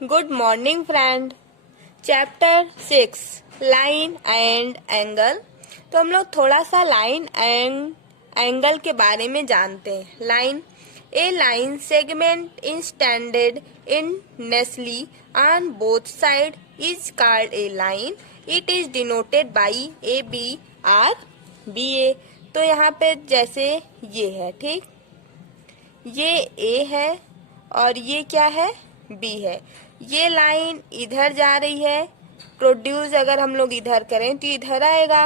Good morning friend. Chapter 6 line and angle. तो हम लोग थोड़ा सा लाइन एंड एंगल के बारे में जानते हैं। Line, a line segment extended इन नेसली on both side is called a line. It is denoted by A B or B A. तो यहाँ पे जैसे ये है, ठीक, ये ए है और ये क्या है, बी है। ये लाइन इधर जा रही है, प्रोड्यूस अगर हम लोग इधर करें तो इधर आएगा।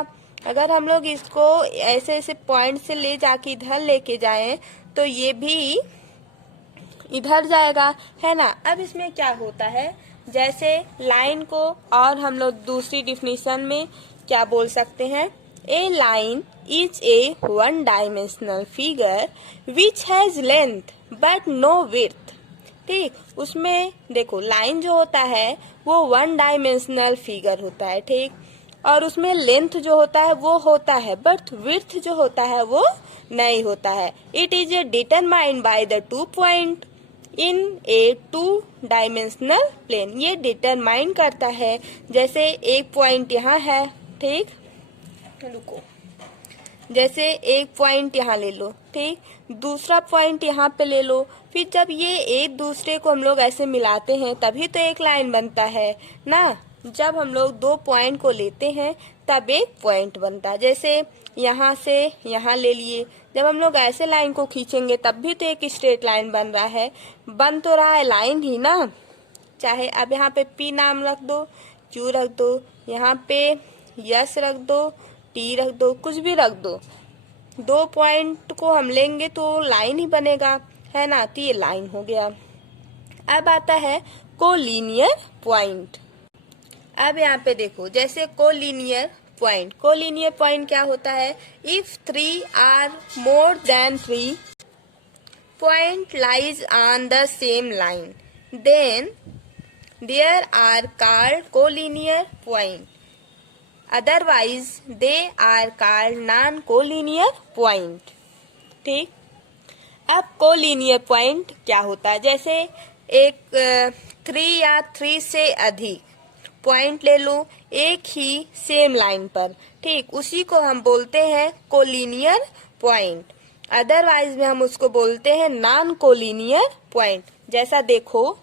अगर हम लोग इसको ऐसे ऐसे पॉइंट से ले जाके इधर लेके जाएं तो ये भी इधर जाएगा, है ना। अब इसमें क्या होता है, जैसे लाइन को और हम लोग दूसरी डिफिनीशन में क्या बोल सकते हैं, a line is a one dimensional figure which has length but no width. ठीक, उसमें देखो लाइन जो होता है वो वन डायमेंशनल फिगर होता है, ठीक, और उसमें लेंथ जो होता है वो होता है, बट विड्थ जो होता है वो नहीं होता है। It is a determined by the 2 point in a 2 dimensional plane. ये डिटरमाइन करता है, जैसे एक पॉइंट यहाँ है, ठीक, रुको, जैसे एक पॉइंट यहाँ ले लो, ठीक, दूसरा पॉइंट यहाँ पे ले लो, फिर जब ये एक दूसरे को हम लोग ऐसे मिलाते हैं तभी तो एक लाइन बनता है ना। जब हम लोग 2 पॉइंट को लेते हैं तब एक पॉइंट बनता है। जैसे यहाँ से यहाँ ले लिए, जब हम लोग ऐसे लाइन को खींचेंगे तब भी तो एक स्ट्रेट लाइन बन रहा है, बन तो रहा है लाइन ही ना। चाहे अब यहाँ पे पी नाम रख दो, क्यू रख दो, यहाँ पे यस रख दो, टी रख दो, कुछ भी रख दो, 2 पॉइंट को हम लेंगे तो लाइन ही बनेगा, है ना। तो ये लाइन हो गया। अब आता है कोलिनियर पॉइंट। अब यहाँ पे देखो, जैसे कोलिनियर पॉइंट क्या होता है, if 3 or more than 3 point lies on the same line then there are called collinear point, otherwise they are called non collinear point. ठीक, अब कोलिनियर पॉइंट क्या होता है, जैसे एक 3 या 3 से अधिक पॉइंट ले लो एक ही सेम लाइन पर, ठीक, उसी को हम बोलते हैं कोलिनियर पॉइंट। अदरवाइज में हम उसको बोलते हैं नॉन कोलिनियर पॉइंट। जैसा देखो,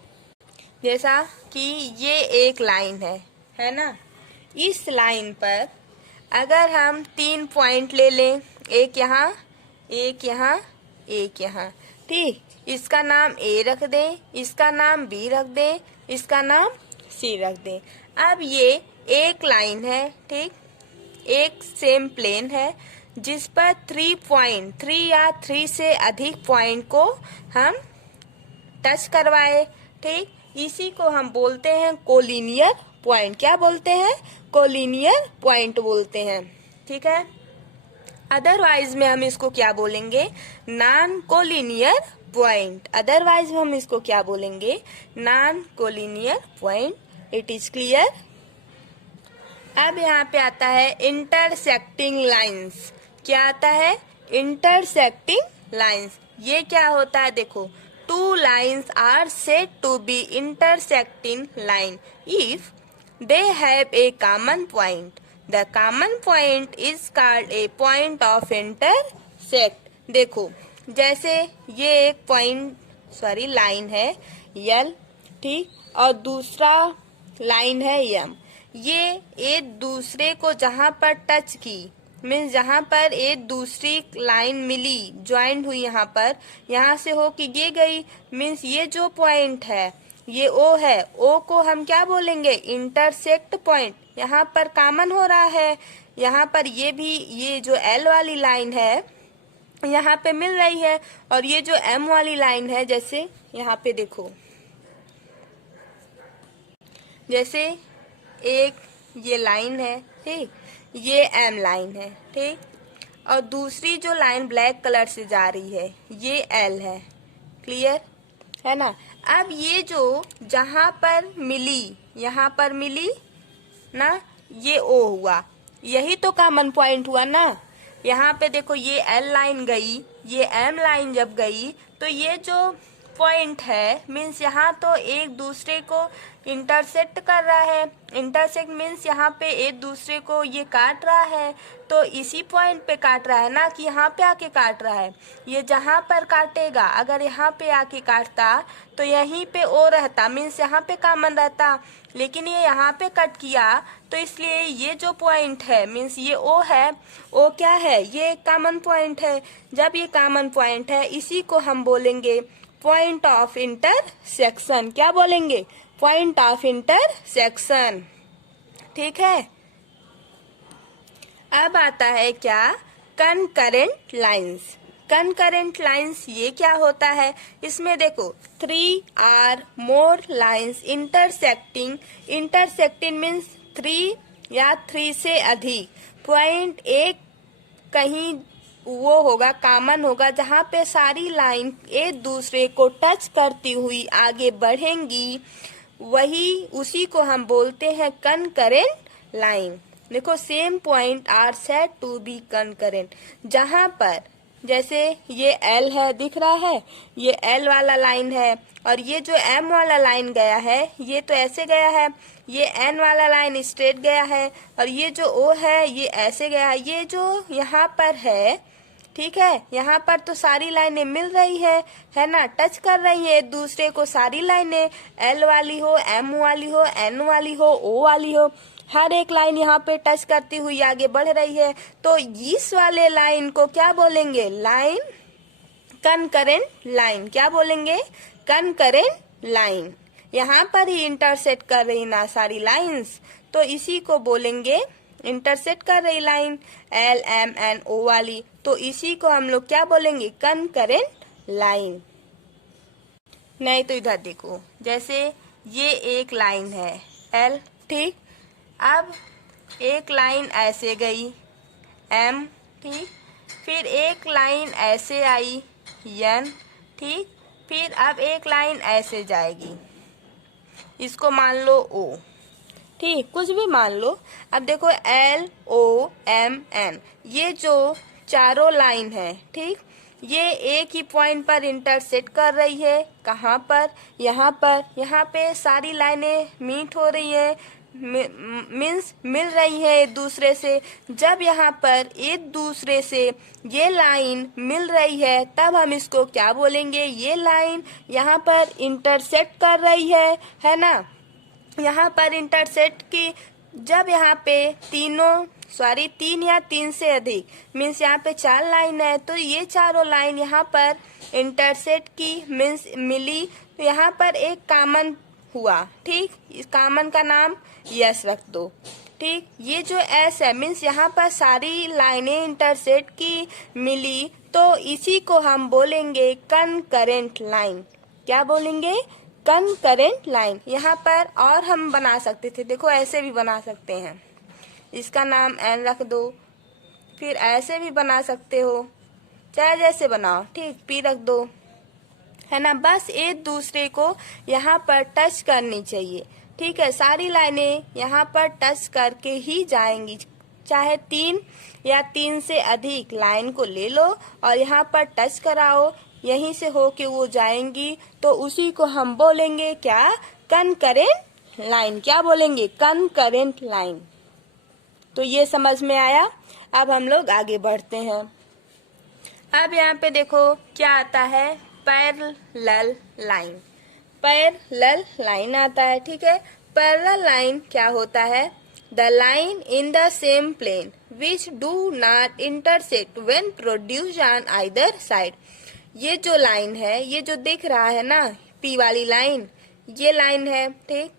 जैसा कि ये एक लाइन है ना। इस लाइन पर अगर हम 3 पॉइंट ले लें, एक यहाँ, एक यहाँ, एक यहाँ, ठीक, इसका नाम ए रख दें, इसका नाम बी रख दें, इसका नाम सी रख दें। अब ये एक लाइन है, ठीक, एक सेम प्लेन है जिस पर 3 या 3 से अधिक पॉइंट को हम टच करवाए, ठीक, इसी को हम बोलते हैं कोलिनियर पॉइंट। क्या बोलते हैं, कोलिनियर पॉइंट बोलते हैं, ठीक है। अदरवाइज में हम इसको क्या बोलेंगे, नॉन कोलिनियर पॉइंट। अदरवाइज में हम इसको क्या बोलेंगे, non collinear point. It is clear. अब यहाँ पे आता है इंटरसेक्टिंग लाइंस। क्या आता है, इंटरसेक्टिंग लाइंस। ये क्या होता है, देखो, 2 lines are said to be intersecting line if they have a common point. The common point is called a point of intersect. देखो, जैसे ये एक लाइन है L, ठीक, और दूसरा लाइन है M। ये एक दूसरे को जहाँ पर टच की, मीन्स जहाँ पर एक दूसरी लाइन मिली, ज्वाइंट हुई, यहाँ से हो कि ये गई, मीन्स ये जो पॉइंट है ये O है, O को हम क्या बोलेंगे, इंटरसेक्ट पॉइंट। यहाँ पर कॉमन हो रहा है, यहाँ पर ये भी, ये जो L वाली लाइन है यहाँ पे मिल रही है, और ये जो M वाली लाइन है, जैसे यहाँ पे देखो, जैसे एक ये लाइन है, ठीक, ये M लाइन है, ठीक, और दूसरी जो लाइन ब्लैक कलर से जा रही है ये L है। क्लियर है ना। अब ये जो जहाँ पर मिली, यहाँ पर मिली ना, ये O हुआ, यही तो कॉमन पॉइंट हुआ ना। यहाँ पे देखो, ये L लाइन गई, ये M लाइन जब गई तो ये जो पॉइंट है, मीन्स यहाँ तो एक दूसरे को इंटरसेक्ट कर रहा है। इंटरसेक्ट मीन्स यहाँ पे एक दूसरे को ये काट रहा है, तो इसी पॉइंट पे काट रहा है ना कि यहाँ पे आके काट रहा है। ये जहाँ पर काटेगा, अगर यहाँ पे आके काटता तो यहीं पे ओ रहता, मीन्स यहाँ पे कॉमन रहता, लेकिन ये यहाँ पे कट किया, तो इसलिए ये जो पॉइंट है मीन्स ये ओ है। ओ क्या है? ये कॉमन पॉइंट है। जब ये कॉमन पॉइंट है, इसी को हम बोलेंगे पॉइंट ऑफ इंटरसेक्शन। क्या बोलेंगे? Point of intersection. ठीक है। अब आता है क्या? Concurrent lines. कनकरेंट लाइंस ये क्या होता है? इसमें देखो 3 or more lines intersecting. Intersecting means 3 या 3 से अधिक पॉइंट एक कहीं वो होगा, कॉमन होगा, जहाँ पे सारी लाइन एक दूसरे को टच करती हुई आगे बढ़ेंगी, उसी को हम बोलते हैं कनकरेंट लाइन। देखो same point are said to be concurrent. जहाँ पर जैसे ये L है, दिख रहा है, ये L वाला लाइन है, और ये जो M वाला लाइन गया है ये तो ऐसे गया है, ये N वाला लाइन स्ट्रेट गया है, और ये जो O है ये ऐसे गया है। ये जो यहाँ पर है, ठीक है, यहाँ पर तो सारी लाइनें मिल रही है ना, टच कर रही है एक दूसरे को सारी लाइनें, L वाली हो, M वाली हो, N वाली हो, O वाली हो, हर एक लाइन यहाँ पे टच करती हुई आगे बढ़ रही है। तो इस वाले लाइन को क्या बोलेंगे? Line, concurrent line. क्या बोलेंगे? Concurrent line. यहाँ पर ही इंटरसेक्ट कर रही ना सारी लाइंस, तो इसी को बोलेंगे इंटरसेक्ट कर रही line L, M, N, O वाली, तो इसी को हम लोग क्या बोलेंगे? Concurrent line. नहीं तो इधर देखो, जैसे ये एक लाइन है L, ठीक, अब एक लाइन ऐसे गई M, ठीक, फिर एक लाइन ऐसे आई N, ठीक, फिर अब एक लाइन ऐसे जाएगी, इसको मान लो O, ठीक, कुछ भी मान लो। अब देखो L, O, M, N, ये जो चारों लाइन है, ठीक, ये एक ही पॉइंट पर इंटरसेक्ट कर रही है। कहाँ पर? यहाँ पर। यहाँ पे सारी लाइनें मीट हो रही है, मीन्स मिल रही है एक दूसरे से। जब यहाँ पर एक दूसरे से ये लाइन मिल रही है, तब हम इसको क्या बोलेंगे? ये लाइन यहाँ पर इंटरसेक्ट कर रही है ना, यहाँ पर इंटरसेक्ट की। जब यहाँ पे तीन या तीन से अधिक, मीन्स यहाँ पे 4 लाइन है, तो ये चारों लाइन यहाँ पर इंटरसेक्ट की, मीन्स मिली, तो यहाँ पर एक कॉमन हुआ, ठीक, इस कॉमन का नाम यस रख दो, ठीक। ये जो एस है, मीन्स यहाँ पर सारी लाइनें इंटरसेक्ट की, मिली, तो इसी को हम बोलेंगे कनकरेंट लाइन। क्या बोलेंगे? Concurrent line. यहाँ पर और हम बना सकते थे, देखो ऐसे भी बना सकते हैं, इसका नाम एन रख दो, फिर ऐसे भी बना सकते हो, चाहे जैसे बनाओ, ठीक, पी रख दो, है ना। बस एक दूसरे को यहाँ पर टच करनी चाहिए, ठीक है। सारी लाइनें यहाँ पर टच करके ही जाएंगी, चाहे 3 या 3 से अधिक लाइन को ले लो और यहाँ पर टच कराओ, यहीं से होके वो जाएंगी, तो उसी को हम बोलेंगे क्या? Concurrent line. क्या बोलेंगे? Concurrent line. तो ये समझ में आया। अब हम लोग आगे बढ़ते हैं। अब यहाँ पे देखो क्या आता है, पैरेलल लाइन। पैरेलल लाइन आता है, ठीक है। पैरेलल लाइन क्या होता है? The line in the same plane which do not intersect when produced on either side. ये जो लाइन है, ये जो दिख रहा है ना, पी वाली लाइन, ये लाइन है, ठीक।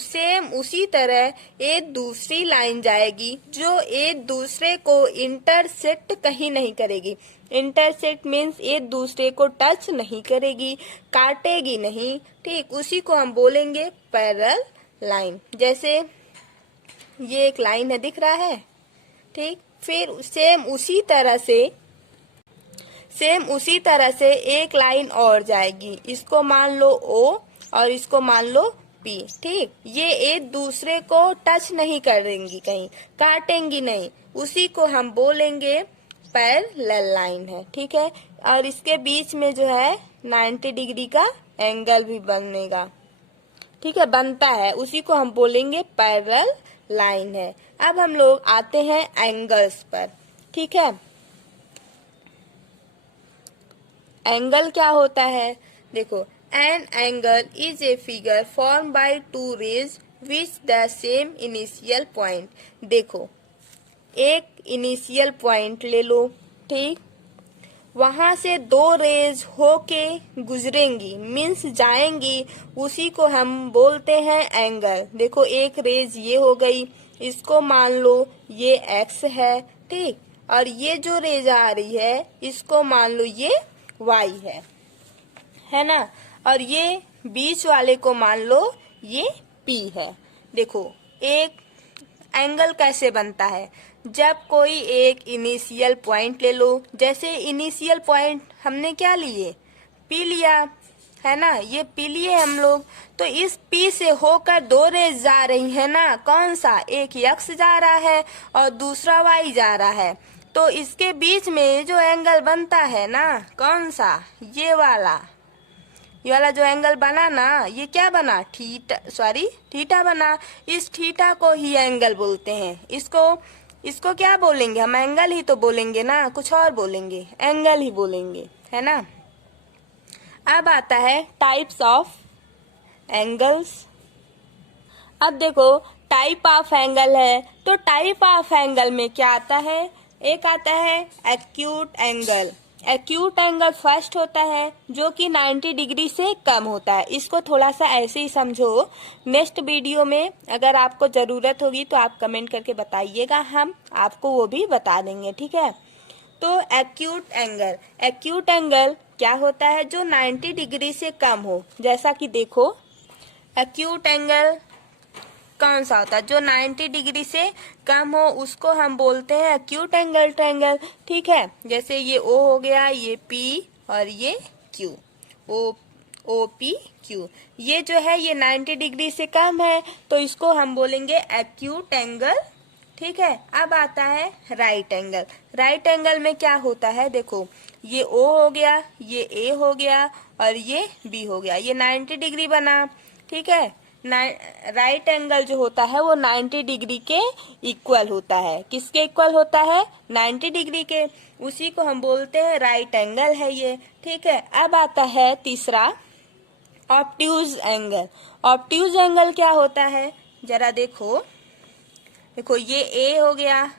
सेम उसी तरह एक दूसरी लाइन जाएगी जो एक दूसरे को इंटरसेक्ट कहीं नहीं करेगी। इंटरसेक्ट मीन्स एक दूसरे को टच नहीं करेगी, काटेगी नहीं, ठीक। उसी को हम बोलेंगे पैरेलल लाइन। जैसे ये एक लाइन है, दिख रहा है, ठीक। फिर सेम उसी तरह से एक लाइन और जाएगी, इसको मान लो O और इसको मान लो P, ठीक। ये एक दूसरे को टच नहीं करेंगी, कहीं काटेंगी नहीं, उसी को हम बोलेंगे पैरेलल लाइन है, ठीक है। और इसके बीच में जो है 90 डिग्री का एंगल भी बनेगा। ठीक है, बनता है, उसी को हम बोलेंगे पैरेलल लाइन है। अब हम लोग आते हैं एंगल्स पर। ठीक है, एंगल क्या होता है? देखो, an angle is a figure form by two rays which the same initial point. देखो, एक इनिशियल पॉइंट ले लो, ठीक, वहां से दो रेज होके गुजरेंगी, मीन्स जाएंगी, उसी को हम बोलते हैं एंगल। देखो, एक रेज ये हो गई, इसको मान लो ये एक्स है, ठीक, और ये जो रेज आ रही है इसको मान लो ये वाई है ना, और ये बीच वाले को मान लो ये पी है। देखो, एक एंगल कैसे बनता है? जब कोई एक इनिशियल पॉइंट ले लो, जैसे इनिशियल पॉइंट हमने क्या लिए? पी लिया, है ना, ये पी लिए हम लोग, तो इस पी से होकर दो रेज जा रही है ना, कौन सा? एक एक्स जा रहा है और दूसरा वाई जा रहा है, तो इसके बीच में जो एंगल बनता है ना, कौन सा? ये वाला जो एंगल बना ना, ये क्या बना? थीटा बना। इस थीटा को ही एंगल बोलते हैं। इसको क्या बोलेंगे हम? एंगल ही तो बोलेंगे ना, कुछ और बोलेंगे? एंगल ही बोलेंगे, है ना। अब आता है टाइप्स ऑफ एंगल्स। अब देखो, टाइप ऑफ एंगल है, तो टाइप ऑफ एंगल में क्या आता है? एक आता है acute angle. Acute angle first होता है जो कि 90 डिग्री से कम होता है। इसको थोड़ा सा ऐसे ही समझो। नेक्स्ट वीडियो में अगर आपको जरूरत होगी तो आप कमेंट करके बताइएगा, हम आपको वो भी बता देंगे। ठीक है, तो एक्यूट एंगल क्या होता है? जो 90 डिग्री से कम हो। जैसा कि देखो, एक्यूट एंगल कौन सा होता है? जो 90 डिग्री से कम हो उसको हम बोलते हैं एक्यूट एंगल ट्रायंगल। ठीक है, जैसे ये O हो गया, ये P और ये Q, O P Q, ये जो है ये 90 डिग्री से कम है, तो इसको हम बोलेंगे एक्यूट एंगल। ठीक है, अब आता है राइट एंगल। राइट एंगल में क्या होता है? देखो, ये O हो गया, ये A हो गया और ये B हो गया, ये 90 डिग्री बना। ठीक है, राइट एंगल जो होता है वो 90 डिग्री के इक्वल होता है। किसके इक्वल होता है? 90 डिग्री के, उसी को हम बोलते हैं राइट एंगल है ये। ठीक है, अब आता है तीसरा ऑब्ट्यूज एंगल। ऑब्ट्यूज एंगल क्या होता है? जरा देखो, ये A हो गया,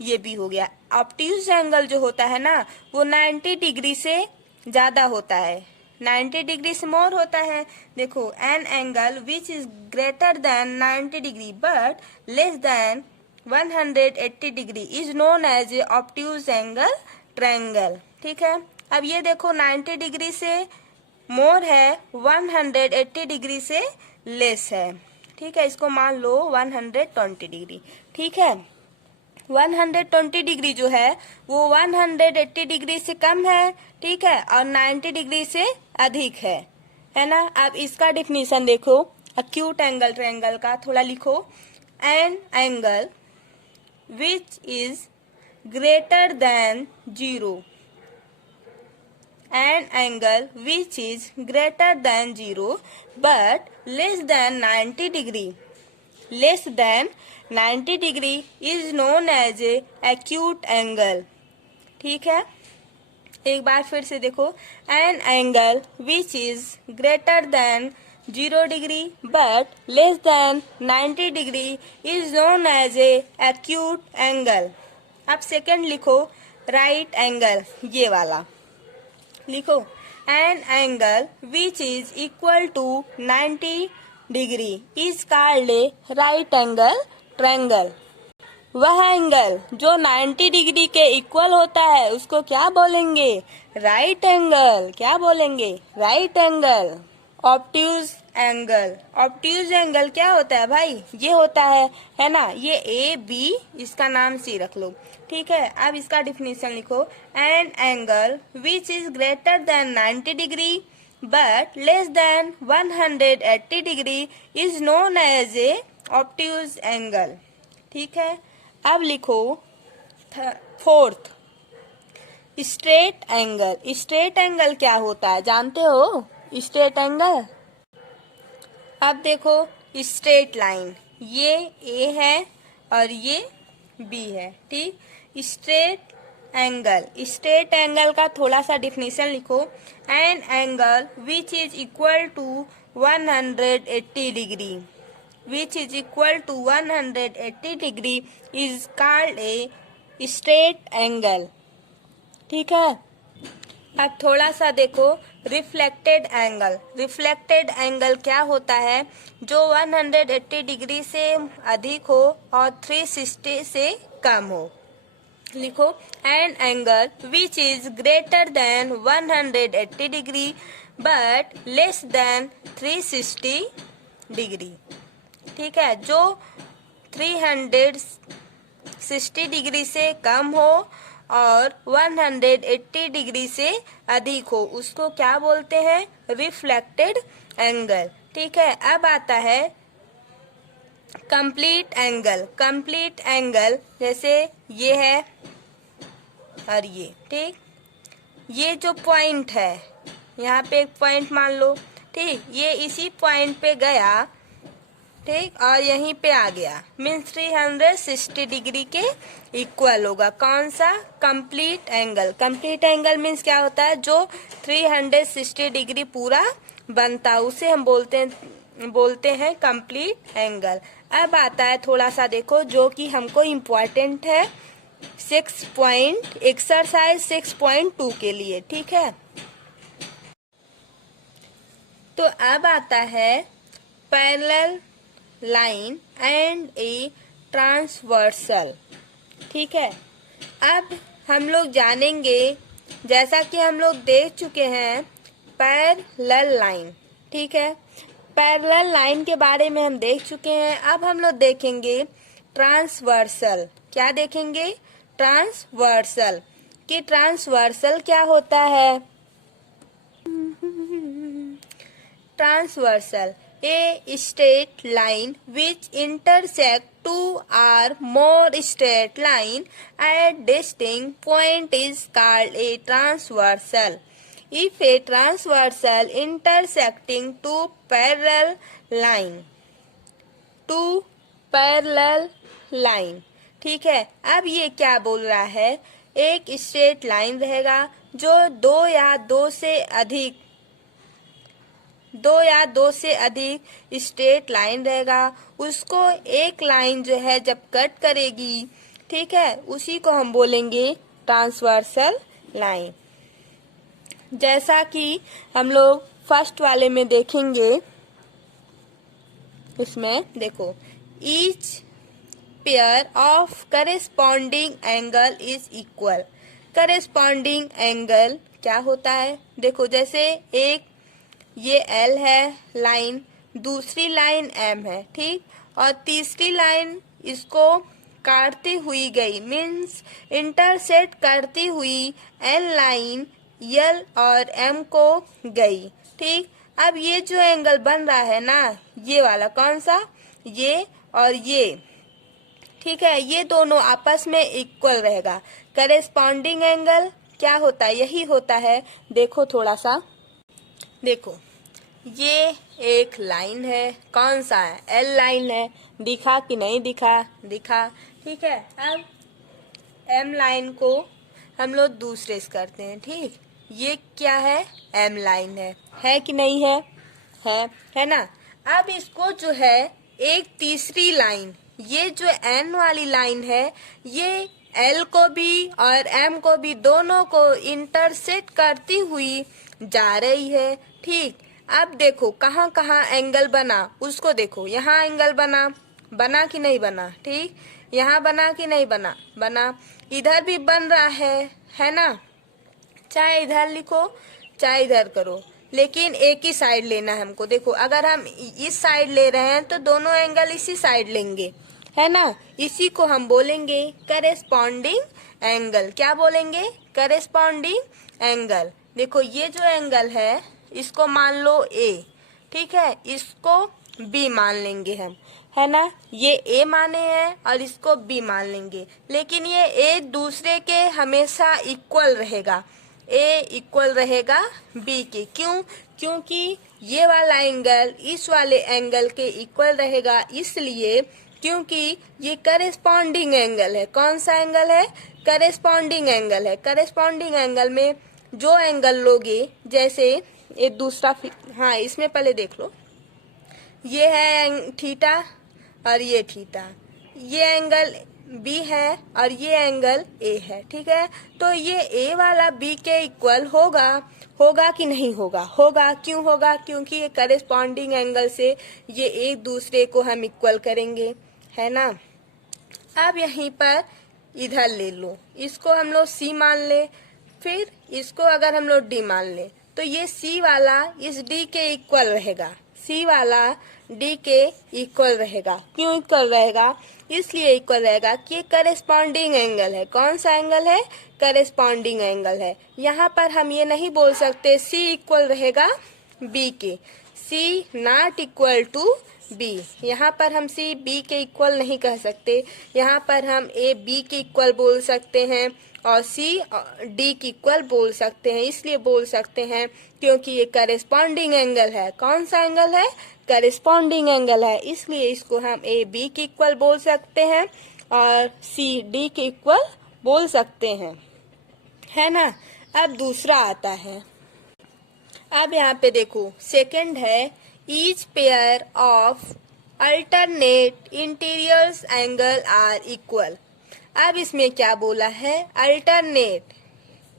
ये B हो गया। ऑब्ट्यूज एंगल जो होता है ना, वो 90 डिग्री से ज्यादा होता है, 90 डिग्री से मोर होता है। देखो, an angle which is greater than 90 degree but less than 180 degree is known as a obtuse angle triangle. ठीक है, अब ये देखो 90 डिग्री से मोर है, 180 डिग्री से लेस है। ठीक है, इसको मान लो 120 डिग्री। ठीक है, 120 डिग्री जो है वो 180 डिग्री से कम है। ठीक है, और 90 डिग्री से अधिक है ना। अब इसका डिफिनीशन देखो, एक्यूट एंगल ट्रायंगल का थोड़ा लिखो। An angle which is greater than 0, an angle which is greater than 0 but less than 90 degree, less than 90 degree is known as a acute angle. ठीक है, एक बार फिर से देखो, an angle which is greater than 0 degree but less than 90 degree is known as a acute angle. अब second लिखो, right angle, ये वाला लिखो, an angle which is equal to 90 degree is called a right angle triangle. वह angle जो 90 degree के equal होता है उसको क्या बोलेंगे? Right angle. क्या बोलेंगे? Right angle. Obtuse angle, obtuse angle क्या होता है भाई? ये होता है ना, ये ए बी, इसका नाम सी रख लो। ठीक है, अब इसका डिफिनीशन लिखो, an angle which is greater than 90 degree but less than 180 degree is known as a obtuse angle। ठीक है, अब लिखो fourth, straight angle. Straight angle क्या होता है जानते हो? स्ट्रेट एंगल, अब देखो स्ट्रेट लाइन, ये ए है और ये बी है, ठीक। स्ट्रेट एंगल, स्ट्रेट एंगल का थोड़ा सा डिफिनेशन लिखो। An angle which is equal to 180 degree, which is equal to 180 degree is called a straight angle, ठीक है। अब थोड़ा सा देखो रिफ्लेक्टेड एंगल। रिफ्लेक्टेड एंगल क्या होता है? जो 180 डिग्री से अधिक हो और 360 से कम हो। लिखो an angle which is greater then 180 degree but less then 360 degree, ठीक है। जो 360 डिग्री से कम हो और 180 डिग्री से अधिक हो, उसको क्या बोलते हैं? रिफ्लेक्टेड एंगल, ठीक है। अब आता है कंप्लीट एंगल। कंप्लीट एंगल जैसे ये है और ये, ठीक। ये जो पॉइंट है, यहाँ पे एक पॉइंट मान लो, ठीक, ये इसी पॉइंट पे गया, ठीक, और यहीं पे आ गया, मीन्स 360 डिग्री के इक्वल होगा। कौन सा? Complete angle. Complete angle means क्या होता है? जो 360 डिग्री पूरा बनता है उसे हम बोलते हैं कंप्लीट एंगल। अब आता है थोड़ा सा देखो जो कि हमको इम्पोर्टेंट है एक्सरसाइज 6.2 के लिए, ठीक है। तो अब आता है parallel line and a transversal, ठीक है। अब हम लोग जानेंगे, जैसा कि हम लोग देख चुके हैं पैरेलल लाइन, ठीक है। पैरेलल लाइन के बारे में हम देख चुके हैं। अब हम लोग देखेंगे ट्रांसवर्सल। क्या देखेंगे? ट्रांसवर्सल। कि ट्रांसवर्सल क्या होता है? Transversal a straight line which intersect two or more straight line at distinct point is called a transversal. If a transversal intersecting two parallel line, ठीक है। अब ये क्या बोल रहा है? एक स्ट्रेट लाइन रहेगा जो दो या दो से अधिक स्ट्रेट लाइन रहेगा, उसको एक लाइन जो है जब कट करेगी, ठीक है, उसी को हम बोलेंगे ट्रांसवर्सल लाइन। जैसा कि हम लोग फर्स्ट वाले में देखेंगे, इसमें देखो each pair of corresponding angle is equal. Corresponding angle क्या होता है? देखो जैसे एक ये L है लाइन, दूसरी लाइन M है, ठीक, और तीसरी लाइन इसको काटती हुई गई, मीन्स इंटरसेक्ट करती हुई L लाइन L और M को गई, ठीक। अब ये जो एंगल बन रहा है ना, ये वाला कौन सा? ये और ये, ठीक है, ये दोनों आपस में इक्वल रहेगा। करेस्पॉन्डिंग एंगल क्या होता है? यही होता है। देखो थोड़ा सा, देखो ये एक लाइन है, कौन सा है? L लाइन है। दिखा कि नहीं दिखा? दिखा, ठीक है। अब M लाइन को हम लोग दूसरे से करते हैं, ठीक। ये क्या है? M लाइन है कि नहीं है? है ना। अब इसको जो है एक तीसरी लाइन, ये जो N वाली लाइन है, ये L को भी और M को भी दोनों को इंटरसेक्ट करती हुई जा रही है, ठीक। अब देखो कहाँ कहाँ एंगल बना, उसको देखो। यहाँ एंगल बना कि नहीं बना? ठीक, यहाँ बना कि नहीं बना। इधर भी बन रहा है ना। चाहे इधर लिखो चाहे इधर करो, लेकिन एक ही साइड लेना है हमको। देखो अगर हम इस साइड ले रहे हैं तो दोनों एंगल इसी साइड लेंगे, है ना। इसी को हम बोलेंगे करेस्पॉन्डिंग एंगल। क्या बोलेंगे? Corresponding angle. देखो ये जो एंगल है इसको मान लो A, ठीक है, इसको बी मान लेंगे हम, है ना। ये ए माने हैं और इसको बी मान लेंगे, लेकिन ये एक दूसरे के हमेशा इक्वल रहेगा, ए इक्वल रहेगा बी के। क्यों? क्योंकि ये वाला एंगल इस वाले एंगल के इक्वल रहेगा, इसलिए क्योंकि ये करेस्पॉन्डिंग एंगल है। कौन सा एंगल है? करेस्पॉन्डिंग एंगल है। करेस्पॉन्डिंग एंगल में जो एंगल लोगे, जैसे एक दूसरा, हाँ इसमें पहले देख लो, ये है थीटा और ये थीटा, ये एंगल बी है और ये एंगल ए है, ठीक है। तो ये ए वाला बी के इक्वल होगा, होगा कि नहीं होगा? होगा। क्यों होगा? क्योंकि ये करेस्पॉन्डिंग एंगल से ये एक दूसरे को हम इक्वल करेंगे, है ना। अब यहीं पर इधर ले लो, इसको हम लोग सी मान ले, फिर इसको अगर हम लोग डी मान ले, तो ये सी वाला इस डी के इक्वल रहेगा, सी वाला डी के इक्वल रहेगा। क्यों इक्वल रहेगा? इसलिए इक्वल रहेगा कि ये करेस्पॉन्डिंग एंगल है। कौन सा एंगल है? करेस्पॉन्डिंग एंगल है। यहाँ पर हम ये नहीं बोल सकते सी इक्वल रहेगा बी के, सी नॉट इक्वल टू बी। यहाँ पर हम सी बी के इक्वल नहीं कह सकते, यहाँ पर हम ए बी के इक्वल बोल सकते हैं और सी डी की इक्वल बोल सकते हैं। इसलिए बोल सकते हैं क्योंकि ये करेस्पॉन्डिंग एंगल है। कौन सा एंगल है? करेस्पॉन्डिंग एंगल है, इसलिए इसको हम ए बी की इक्वल बोल सकते हैं और सी डी के इक्वल बोल सकते हैं, है ना। अब दूसरा आता है, अब यहाँ पे देखो सेकंड है, each pair of alternate interiors angle are equal. अब इसमें क्या बोला है? अल्टरनेट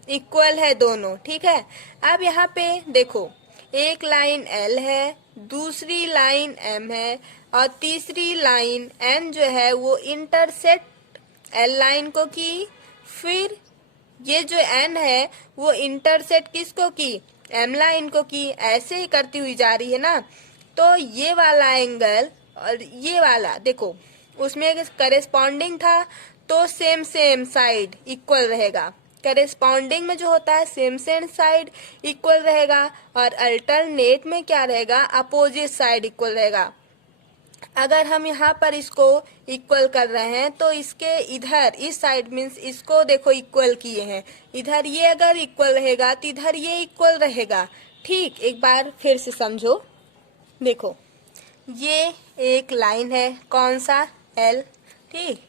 इक्वल है दोनों, ठीक है। अब यहाँ पे देखो, एक लाइन एल है, दूसरी लाइन एम है और तीसरी लाइन एन जो है वो इंटरसेक्ट एल लाइन को की, फिर ये जो एन है वो इंटरसेक्ट किसको की? एम लाइन को की। ऐसे ही करती हुई जा रही है ना। तो ये वाला एंगल और ये वाला देखो, उसमें करेस्पॉन्डिंग था तो सेम सेम साइड इक्वल रहेगा। करेस्पॉन्डिंग में जो होता है सेम सेम साइड इक्वल रहेगा और अल्टरनेट में क्या रहेगा? अपोजिट साइड इक्वल रहेगा। अगर हम यहाँ पर इसको इक्वल कर रहे हैं तो इसके इधर इस साइड मीन्स इसको देखो इक्वल किए हैं, इधर ये अगर इक्वल रहेगा तो इधर ये इक्वल रहेगा। ठीक, एक बार फिर से समझो। देखो, ये एक लाइन है, कौन सा? एल, ठीक,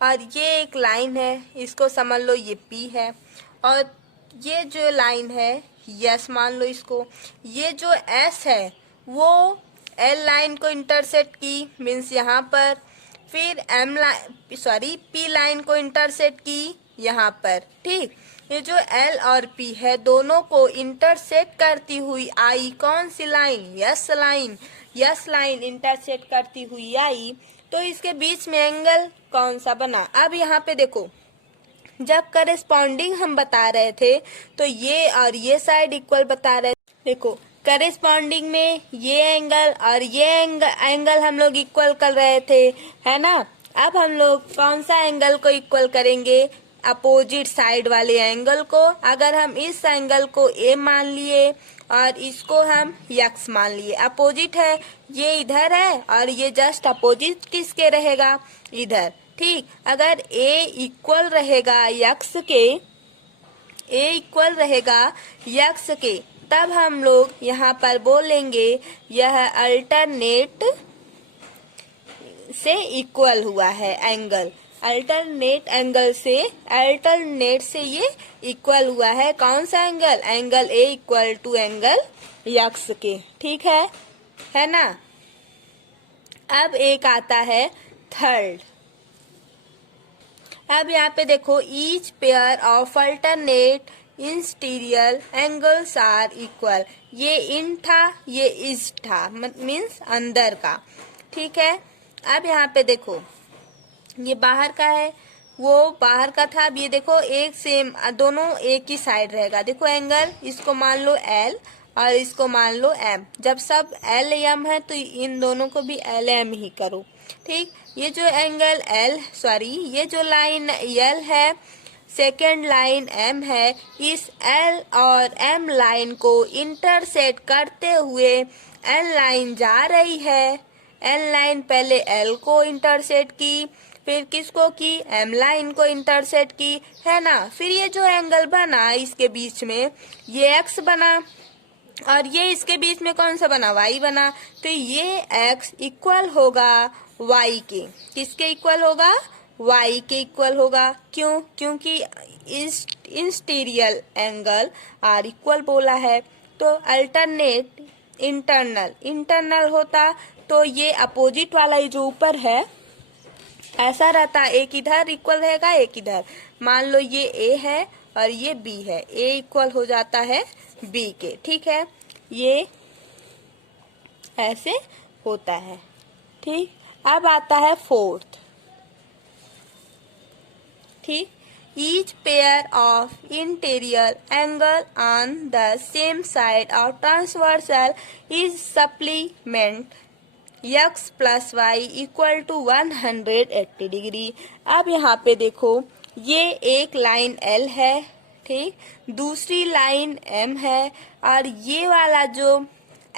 और ये एक लाइन है, इसको समझ लो ये पी है, और ये जो लाइन है यस मान लो इसको। ये जो एस है वो एल लाइन को इंटरसेक्ट की मीन्स यहाँ पर, फिर M line sorry P line को इंटरसेक्ट की यहाँ पर, ठीक। ये जो एल और पी है दोनों को इंटरसेक्ट करती हुई आई कौन सी line? Yes line. Yes line intersect करती हुई आई तो इसके बीच में एंगल कौन सा बना? अब यहाँ पे देखो, जब करेस्पॉन्डिंग हम बता रहे थे तो ये और ये साइड इक्वल बता रहे थे। देखो, करेस्पॉन्डिंग में ये एंगल और ये एंगल हम लोग इक्वल कर रहे थे, है ना। अब हम लोग कौन सा एंगल को इक्वल करेंगे? अपोजिट साइड वाले एंगल को। अगर हम इस एंगल को ए मान लिए और इसको हम यक्स मान लिए, अपोजिट है, ये इधर है और ये जस्ट अपोजिट किसके रहेगा? इधर, ठीक। अगर ए इक्वल रहेगा यक्स के, ए इक्वल रहेगा यक्स के, तब हम लोग यहाँ पर बोलेंगे यह अल्टरनेट से इक्वल हुआ है एंगल। अल्टरनेट से ये इक्वल हुआ है। कौन सा angle? Angle A equal to angle x के, ठीक है ना। अब एक आता है थर्ड। अब यहाँ पे देखो, each pair of alternate interior angles are equal. ये इन था, ये इज था, मीन्स अंदर का, ठीक है। अब यहाँ पे देखो, ये बाहर का है, वो बाहर का था। अब ये देखो, एक सेम, दोनों एक ही साइड रहेगा। देखो एंगल, इसको मान लो एल और इसको मान लो एम। जब सब एल एम है तो इन दोनों को भी एल एम ही करो, ठीक। ये जो एंगल ये जो लाइन एल है, सेकेंड लाइन एम है, इस एल और एम लाइन को इंटरसेक्ट करते हुए एल लाइन जा रही है, एन लाइन पहले एल को इंटरसेक्ट की, फिर किसको की, एम लाइन को इंटरसेक्ट की, है ना। फिर ये जो एंगल बना इसके बीच में ये एक्स बना, और ये इसके बीच में कौन सा बना, वाई बना। तो ये एक्स इक्वल होगा वाई के, किसके इक्वल होगा, वाई के इक्वल होगा। क्यों, क्योंकि इस इंटीरियर एंगल आर इक्वल बोला है। तो अल्टरनेट इंटरनल होता तो ये अपोजिट वाला ये जो ऊपर है ऐसा रहता, एक इधर इक्वल रहेगा एक इधर। मान लो ये ए है और ये बी है, ए इक्वल हो जाता है बी के, ठीक है। ये ऐसे होता है, ठीक। अब आता है फोर्थ, ठीक। Each pair of interior angle on the same side of transversal is supplement x plus y equal to 180 degree. अब यहाँ पे देखो ये एक लाइन L है, ठीक, दूसरी लाइन M है, और ये वाला जो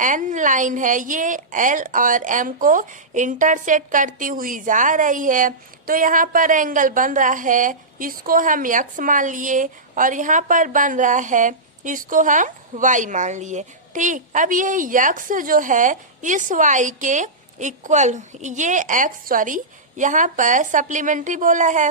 N लाइन है ये L और M को इंटरसेक्ट करती हुई जा रही है। तो यहाँ पर एंगल बन रहा है, इसको हम x मान लिए, और यहाँ पर बन रहा है इसको हम y मान लिए, ठीक। अब ये x जो है इस y के इक्वल, ये x यहाँ पर सप्लीमेंट्री बोला है,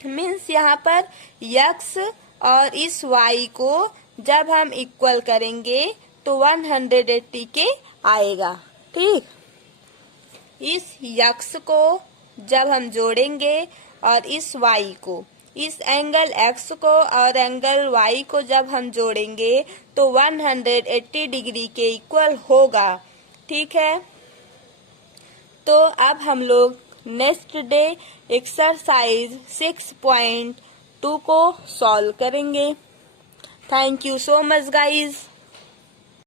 मीन्स यहाँ पर x और इस y को जब हम इक्वल करेंगे तो 180 के आएगा, ठीक। इस x को जब हम जोड़ेंगे और इस y को, इस एंगल x को और एंगल y को जब हम जोड़ेंगे तो 180 डिग्री के इक्वल होगा, ठीक है। तो अब हम लोग नेक्स्ट डे एक्सरसाइज 6.2 को सॉल्व करेंगे। Thank you so much guys.